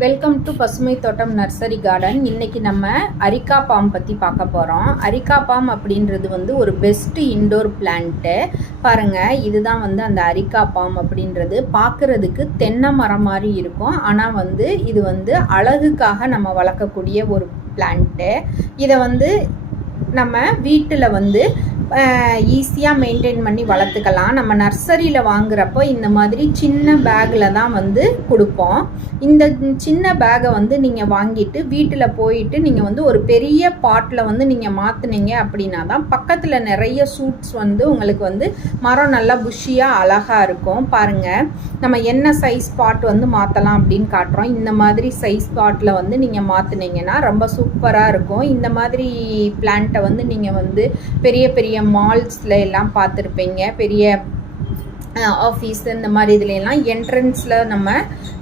Welcome to பசுமை தோட்டம் nursery garden. இன்றைக்கி நம்ம அரிக்கா பாம் பற்றி பார்க்க போகிறோம். அரிக்கா பாம் அப்படின்றது வந்து ஒரு பெஸ்ட்டு இன்டோர் பிளான்ட்டு. பாருங்கள், இதுதான் வந்து அந்த அரிக்கா பாம் அப்படின்றது. பார்க்குறதுக்கு தென்னை மரம் மாதிரி இருக்கும், ஆனால் வந்து இது வந்து அழகுக்காக நம்ம வளர்க்கக்கூடிய ஒரு பிளான்ட்டு. இதை வந்து நம்ம வீட்டில் வந்து ஈஸியாக மெயின்டைன் பண்ணி வளர்த்துக்கலாம். நம்ம நர்சரியில் வாங்குறப்போ இந்த மாதிரி சின்ன பேக்கில் தான் வந்து கொடுப்போம். இந்த சின்ன பேக்கை வந்து நீங்கள் வாங்கிட்டு வீட்டில் போயிட்டு நீங்கள் வந்து ஒரு பெரிய பாட்டில் வந்து நீங்கள் மாற்றினீங்க அப்படின்னா தான் பக்கத்தில் நிறைய சூட்ஸ் வந்து உங்களுக்கு வந்து மரம் நல்லா புஷ்ஷியாக அழகாக இருக்கும். பாருங்கள், நம்ம என்ன சைஸ் பாட் வந்து மாற்றலாம் அப்படின்னு காட்டுறோம். இந்த மாதிரி சைஸ் பாட்டில் வந்து நீங்கள் மாற்றினீங்கன்னா ரொம்ப சூப்பராக இருக்கும். இந்த மாதிரி பிளான்ட்டை வந்து நீங்கள் வந்து பெரிய பெரிய மால்ஸ்ல எல்லாம் பார்த்துருப்பீங்க. பெரிய ஆஃபீஸ் இந்த மாதிரி இதுலாம் என்ட்ரன்ஸில் நம்ம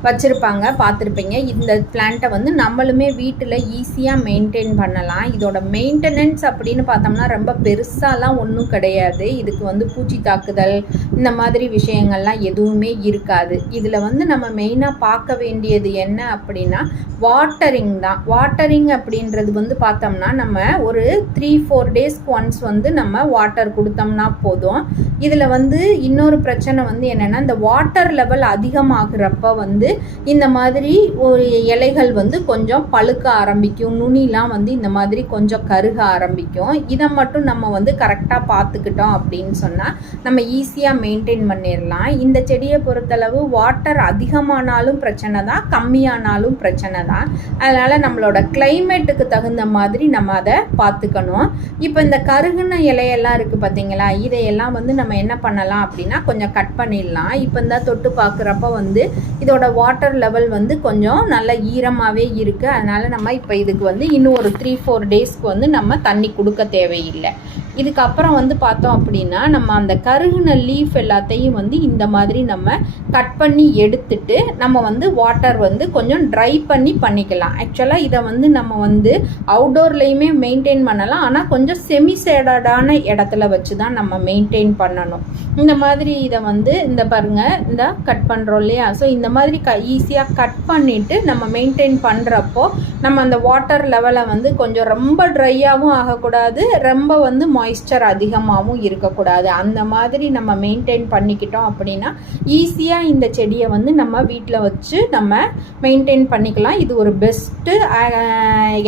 வச்சுருப்பாங்க, பார்த்துருப்பீங்க. இந்த பிளான்ட்டை வந்து நம்மளுமே வீட்டில் ஈஸியாக மெயின்டைன் பண்ணலாம். இதோட மெயின்டெனன்ஸ் அப்படின்னு பார்த்தோம்னா ரொம்ப பெருசாலாம் ஒன்றும் கிடையாது. இதுக்கு வந்து பூச்சி தாக்குதல் இந்த மாதிரி விஷயங்கள்லாம் எதுவுமே இருக்காது. இதில் வந்து நம்ம மெயினாக பார்க்க வேண்டியது என்ன அப்படின்னா வாட்டரிங் தான். வாட்டரிங் அப்படின்றது வந்து பார்த்தோம்னா நம்ம ஒரு 3-4 டேஸ்க்கு ஒன்ஸ் வந்து நம்ம வாட்டர் கொடுத்தோம்னா போதும். இதில் வந்து இன்னொரு பிரச்சனை வந்து என்னென்னா, இந்த வாட்டர் லெவல் அதிகமாகிறப்ப வந்து இந்த மாதிரி ஒரு இலைகள் வந்து கொஞ்சம் பழுக்க ஆரம்பிக்கும், நுனிலாம் வந்து இந்த மாதிரி கொஞ்சம் கருக ஆரம்பிக்கும். இதை மட்டும் நம்ம வந்து கரெக்டாக பார்த்துக்கிட்டோம் அப்படின்னு சொன்னால் நம்ம ஈஸியாக மெயின்டைன் பண்ணிடலாம். இந்த செடியை பொறுத்தளவு வாட்டர் அதிகமானாலும் பிரச்சனை தான், கம்மியானாலும் பிரச்சனை தான். அதனால் நம்மளோட கிளைமேட்டுக்கு தகுந்த மாதிரி நம்ம அதை பார்த்துக்கணும். இப்போ இந்த கருகுன இலையெல்லாம் இருக்குது பார்த்தீங்களா, இதையெல்லாம் வந்து நம்ம என்ன பண்ணலாம் அப்படின்னா கொஞ்சம் கட் பண்ணிடலாம். இப்போ இந்த தொட்டு பார்க்குறப்ப வந்து இதோட வாட்டர் லெவல் வந்து கொஞ்சம் நல்ல ஈரமாகவே இருக்குது. அதனால் நம்ம இப்போ இதுக்கு வந்து இன்னும் ஒரு 3-4 டேஸ்க்கு வந்து நம்ம தண்ணி கொடுக்க தேவையில்லை. இதுக்கப்புறம் வந்து பார்த்தோம் அப்படின்னா நம்ம அந்த கருகுன லீஃப் எல்லாத்தையும் வந்து இந்த மாதிரி நம்ம கட் பண்ணி எடுத்துட்டு நம்ம வந்து வாட்டர் வந்து கொஞ்சம் ட்ரை பண்ணிக்கலாம். ஆக்சுவலாக இதை வந்து நம்ம வந்து அவுட்டோர்லேயுமே மெயின்டைன் பண்ணலாம், ஆனால் கொஞ்சம் செமி ஷேடடான இடத்துல வச்சு தான் நம்ம மெயின்டைன் பண்ணணும். இந்த மாதிரி இதை வந்து இந்த பாருங்கள், இந்த கட் பண்ணுறோம் இல்லையா, ஸோ இந்த மாதிரி ஈஸியாக கட் பண்ணிவிட்டு நம்ம மெயின்டைன் பண்ணுறப்போ நம்ம அந்த வாட்டர் லெவலை வந்து கொஞ்சம் ரொம்ப ட்ரையாகவும் ஆகக்கூடாது, ரொம்ப வந்து மாய்ஸ்சர் அதிகமாகவும் இருக்கக்கூடாது. அந்த மாதிரி நம்ம மெயின்டைன் பண்ணிக்கிட்டோம் அப்படின்னா ஈஸியாக இந்த செடியை வந்து நம்ம வீட்டில் வச்சு நம்ம மெயின்டைன் பண்ணிக்கலாம். இது ஒரு பெஸ்ட்டு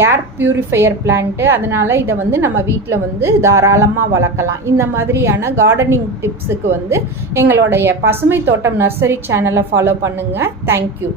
ஏர் பியூரிஃபையர் பிளான்ட்டு. அதனால் இதை வந்து நம்ம வீட்டில் வந்து தாராளமாக வளர்க்கலாம். இந்த மாதிரியான கார்டனிங் டிப்ஸுக்கு வந்து எங்களுடைய பசுமை தோட்டம் நர்சரி சேனலை ஃபாலோ பண்ணுங்கள். தேங்க்யூ.